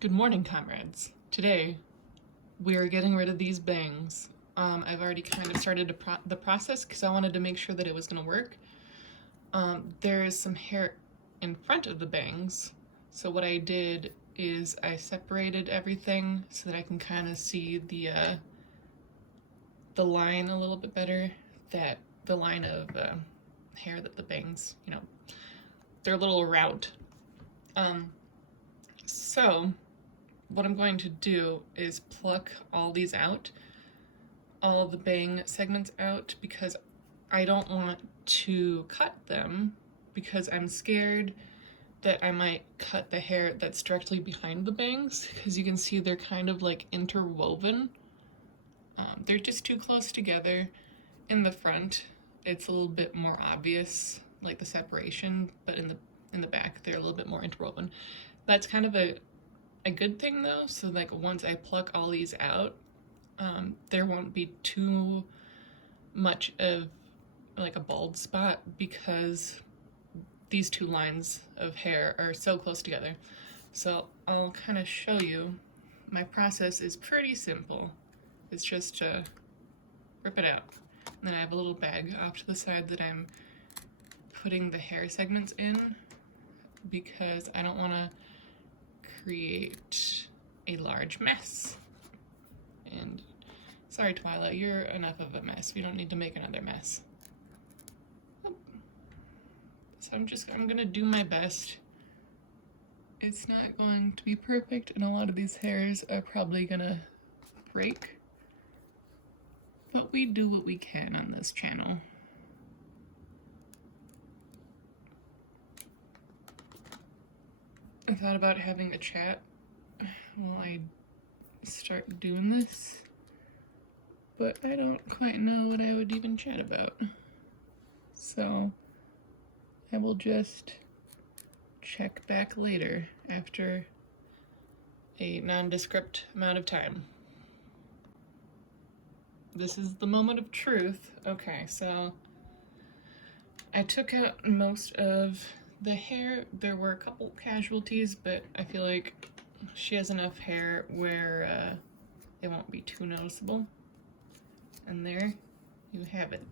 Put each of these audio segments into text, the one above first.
Good morning, comrades. Today, we are getting rid of these bangs. I've already kind of started the process because I wanted to make sure that it was going to work. There is some hair in front of the bangs, so what I did is I separated everything so that I can kind of see the line a little bit better. That the line of hair that the bangs, they're a little route. So what I'm going to do is pluck all these out, all the bang segments out, because I don't want to cut them because I'm scared that I might cut the hair that's directly behind the bangs, because you can see they're kind of like interwoven. They're just too close together. In the front, it's a little bit more obvious, like the separation, but in the back, they're a little bit more interwoven. That's kind of a good thing though, so like once I pluck all these out, there won't be too much of like a bald spot because these two lines of hair are so close together. So I'll kind of show you. My process is pretty simple. It's just to rip it out. And then I have a little bag off to the side that I'm putting the hair segments in because I don't want to create a large mess. And sorry, Twyla, you're enough of a mess. We don't need to make another mess. So I'm gonna do my best. It's not going to be perfect, and a lot of these hairs are probably gonna break. But we do what we can on this channel. I thought about having a chat while I start doing this, but I don't quite know what I would even chat about. So I will just check back later after a nondescript amount of time. This is the moment of truth. Okay, so I took out most of the hair. There were a couple casualties, but I feel like she has enough hair where it won't be too noticeable. And there you have it.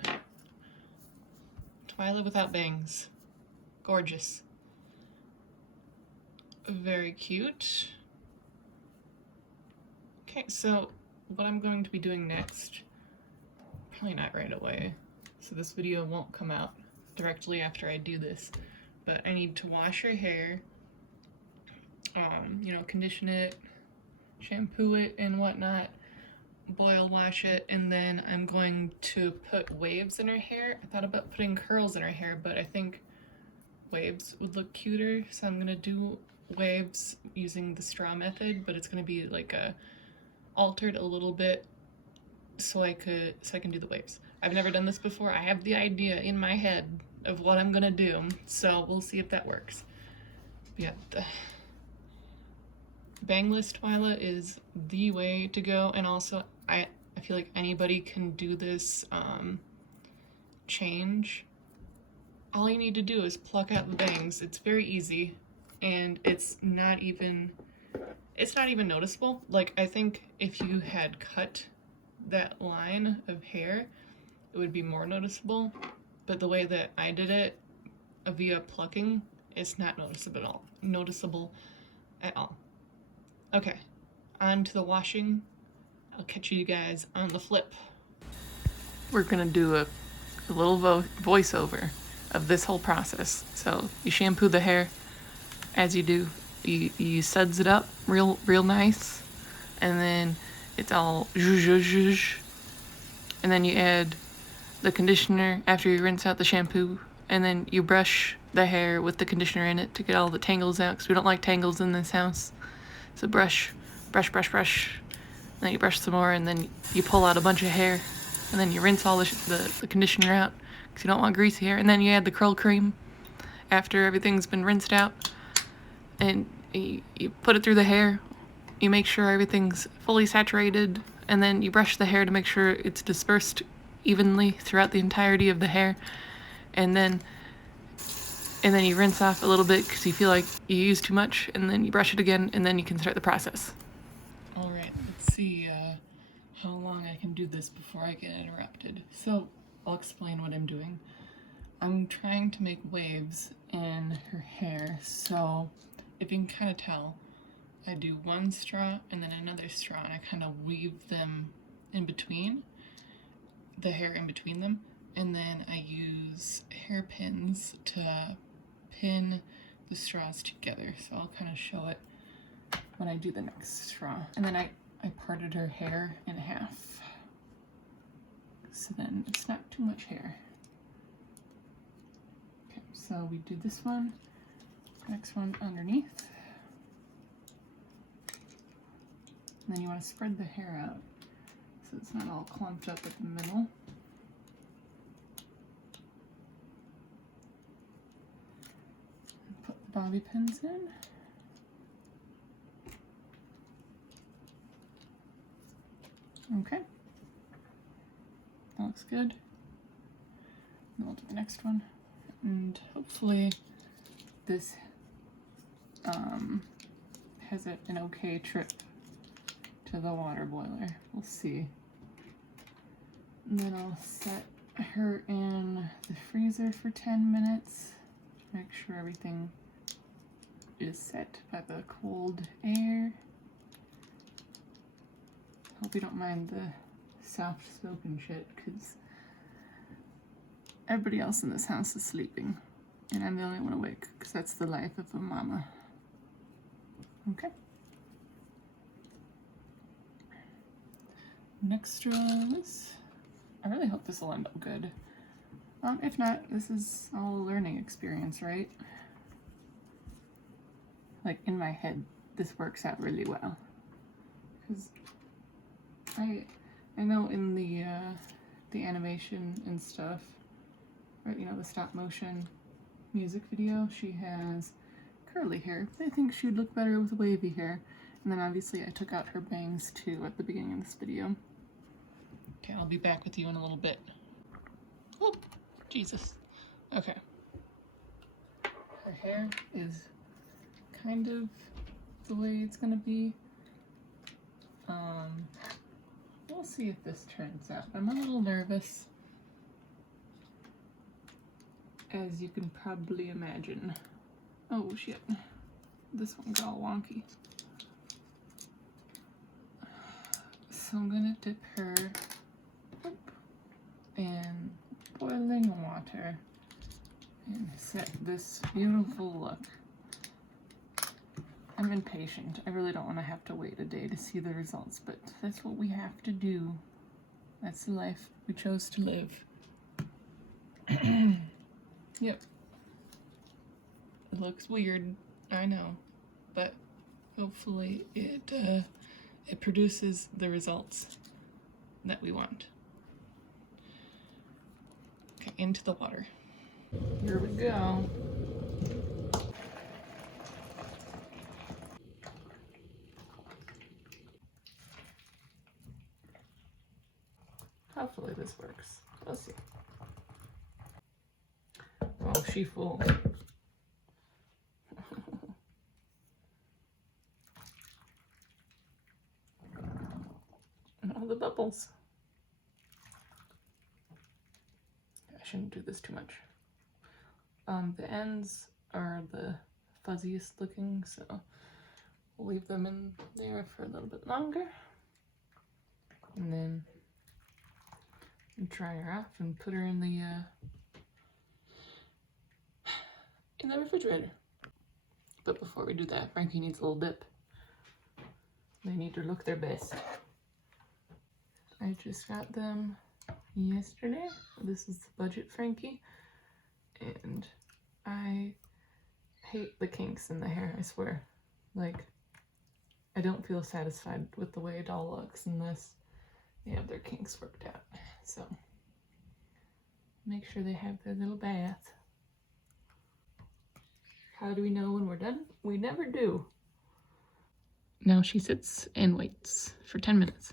Twyla without bangs. Gorgeous. Very cute. Okay, so what I'm going to be doing next, probably not right away, so this video won't come out directly after I do this, but I need to wash your hair, condition it, shampoo it and whatnot, boil wash it, and then I'm going to put waves in her hair. I thought about putting curls in her hair, but I think waves would look cuter, so I'm gonna do waves using the straw method, but it's gonna be like altered a little bit so I can do the waves. I've never done this before. I have the idea in my head of what I'm gonna do, so we'll see if that works. But yeah, the bangless Twyla is the way to go, and also I feel like anybody can do this change. All you need to do is pluck out the bangs. It's very easy, and it's not even noticeable. Like, I think if you had cut that line of hair, it would be more noticeable, but the way that I did it via plucking, it's not noticeable at all. Okay, on to the washing. I'll catch you guys on the flip. We're gonna do a little voiceover of this whole process. So you shampoo the hair as you do. You suds it up real nice, and then it's all zhuzh, and then you add the conditioner after you rinse out the shampoo, and then you brush the hair with the conditioner in it to get all the tangles out, because we don't like tangles in this house. So brush, and then you brush some more, and then you pull out a bunch of hair, and then you rinse all the conditioner out because you don't want greasy hair, and then you add the curl cream after everything's been rinsed out, and you put it through the hair. You make sure everything's fully saturated, and then you brush the hair to make sure it's dispersed evenly throughout the entirety of the hair, and then and then you rinse off a little bit because you feel like you use too much, and then you brush it again, and then you can start the process. All right, let's see how long I can do this before I get interrupted. So I'll explain what I'm doing. I'm trying to make waves in her hair, so if you can kind of tell, I do one straw and then another straw, and I kind of weave them in between, the hair in between them, and then I use hairpins to pin the straws together. So I'll kind of show it when I do the next straw. And then I parted her hair in half, so then it's not too much hair. Okay, so we do this one, next one underneath. And then you want to spread the hair out so it's not all clumped up at the middle. Put the bobby pins in. Okay. That looks good. Then we'll do the next one. And hopefully this has an okay trip to the water boiler. We'll see. And then I'll set her in the freezer for 10 minutes. Make sure everything is set by the cold air. Hope you don't mind the soft spoken shit, because everybody else in this house is sleeping and I'm the only one awake, because that's the life of a mama. Okay. Next straws. I really hope this will end up good. If not, this is all a learning experience, right? Like, in my head, this works out really well. Because I know in the animation and stuff, right, you know, the stop motion music video, she has curly hair. I think she'd look better with wavy hair. And then obviously I took out her bangs too at the beginning of this video. Okay, I'll be back with you in a little bit. Oh, Jesus. Okay. Her hair is kind of the way it's gonna be. We'll see if this turns out. I'm a little nervous, as you can probably imagine. Oh shit, this one got all wonky. So I'm gonna dip her in boiling water and set this beautiful look. I'm impatient. I really don't want to have to wait a day to see the results, but that's what we have to do. That's the life we chose to live. Yep. It looks weird, I know, but hopefully it produces the results that we want. Okay, into the water. Here we go. Hopefully this works. We'll see. Oh, she full. And all the bubbles. I shouldn't do this too much. The ends are the fuzziest looking, so we'll leave them in there for a little bit longer. And then dry her off and put her in the refrigerator. But before we do that, Frankie needs a little dip. They need to look their best. I just got them yesterday. This is the budget Frankie, and I hate the kinks in the hair, I swear. Like, I don't feel satisfied with the way a doll looks unless they have their kinks worked out. So make sure they have their little bath. How do we know when we're done? We never do. Now she sits and waits for 10 minutes.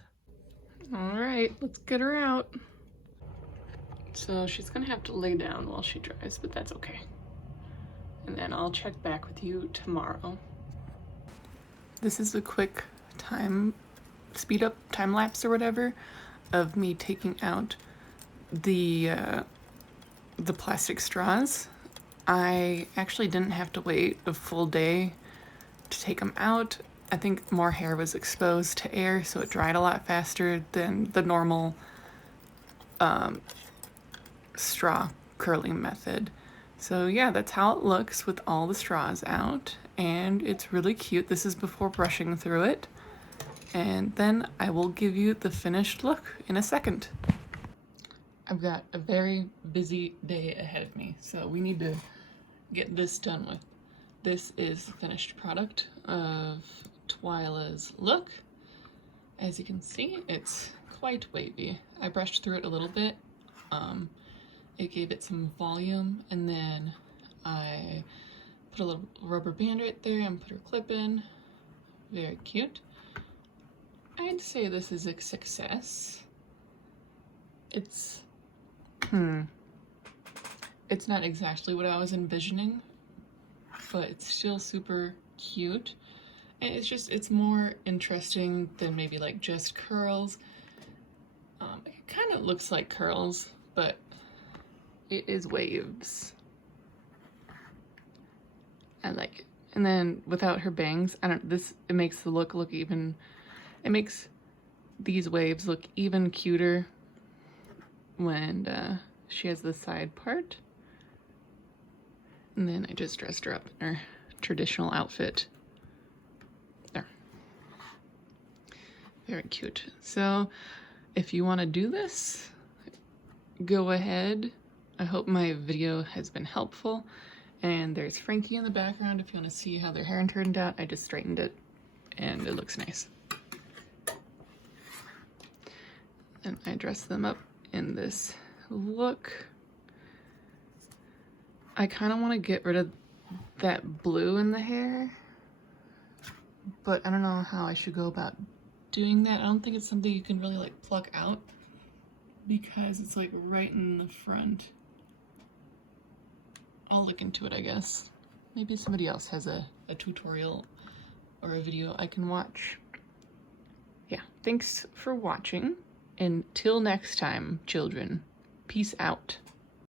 All right, let's get her out. So she's gonna have to lay down while she dries, but that's okay. and then I'll check back with you tomorrow. This is a quick speed up time lapse or whatever of me taking out the plastic straws. I actually didn't have to wait a full day to take them out. I think more hair was exposed to air, so it dried a lot faster than the normal straw curling method. So yeah, that's how it looks with all the straws out, and it's really cute. This is before brushing through it, and then I will give you the finished look in a second. I've got a very busy day ahead of me, so we need to get this done with. This is the finished product of Twyla's look. As you can see, it's quite wavy. I brushed through it a little bit. It gave it some volume, and then I put a little rubber band right there and put her clip in. Very cute. I'd say this is a success. It's not exactly what I was envisioning, but it's still super cute. And it's more interesting than maybe like just curls. It kind of looks like curls, but it is waves. I like it. And then without her bangs, it makes the look even, it makes these waves look even cuter when she has the side part. And then I just dressed her up in her traditional outfit. There. Very cute. So if you want to do this, go ahead. I hope my video has been helpful. And there's Frankie in the background if you want to see how their hair turned out. I just straightened it and it looks nice. And I dressed them up in this look. I kind of want to get rid of that blue in the hair, but I don't know how I should go about doing that. I don't think it's something you can really like pluck out because it's like right in the front. I'll look into it, I guess. Maybe somebody else has a tutorial or a video I can watch. Yeah, thanks for watching. Until next time, children, peace out.